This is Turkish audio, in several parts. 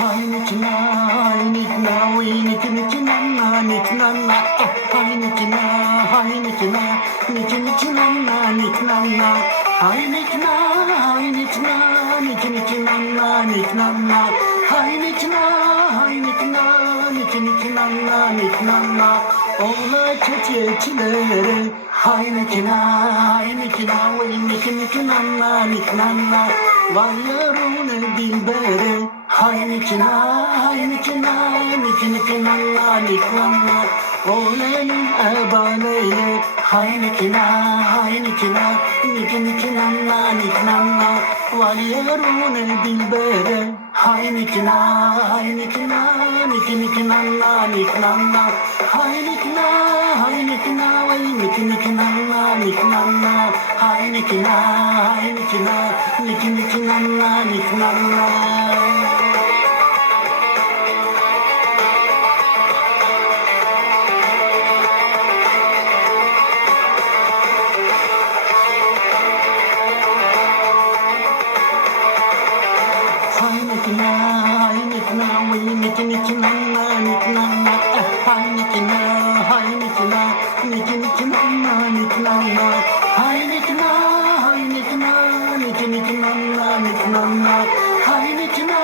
Haynikina, haynikina, haynikina, haynikina, haynikina, haynikina, haynikina, haynikina, haynikina, haynikina, haynikina, haynikina, haynikina, haynikina, haynikina, ola çetçilere, haynikina, haynikina, haynikina, haynikina, var yarın dilbere. Haynikina, haynikina, haynikina, haynikina, oğlanın ebaneyle. Haynikina, haynikina, haynikina, haynikina, var yarın dilbere. Haynikina, haynikina, haynikina, haynikina, haynikina, haynikina, haynikina, haynikina, haynikina, haynikina, haynikina, haynikina. Haynikina, haynikina, haynikina, haynikina, haynikina, haynikina, haynikina, haynikina, haynikina, haynikina,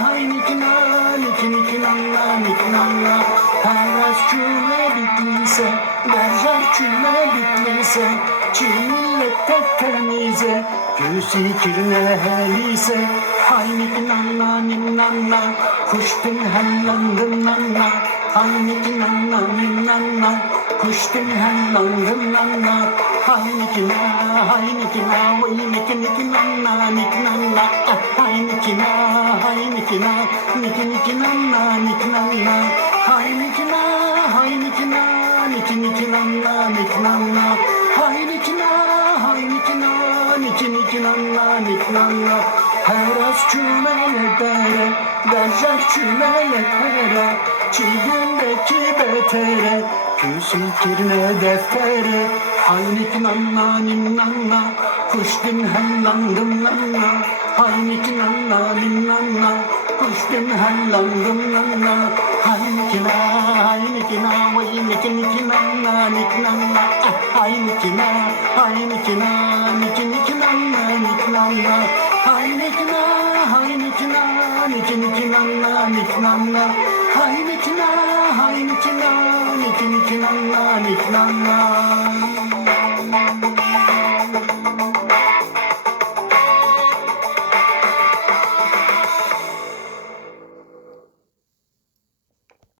haynikina, haynikina, haynikina, haynikina, Paras küme bittiyse, berjer küme bittiyse, çin millet tek temize, göğsü kirne helise. Haynikina, ninna, kuştun hellandım nanna. Haynikina, ninna, kuştun hellandım nanna. Haynikina, haynikina, haynikina, haynikina, haynikina, haynikina, haynikina, haynikina, haynikina, haynikina, haynikina, haynikina, haynikina, haynikina, Heras çümele dere, berjer çümele tere, çiğdindeki betere, küsün kirne deftere. Haynikina, ninna, kuştun hellandım nanna. Haynikina, ninna, kuştun hellandım nanna. Haynikina, haynikina, haynikina, haynikina, haynikina, haynikina, haynikina, haynikina, haynikina, haynikina, haynikina, haynikina, haynikina, haynikina, haynikina, haynikina.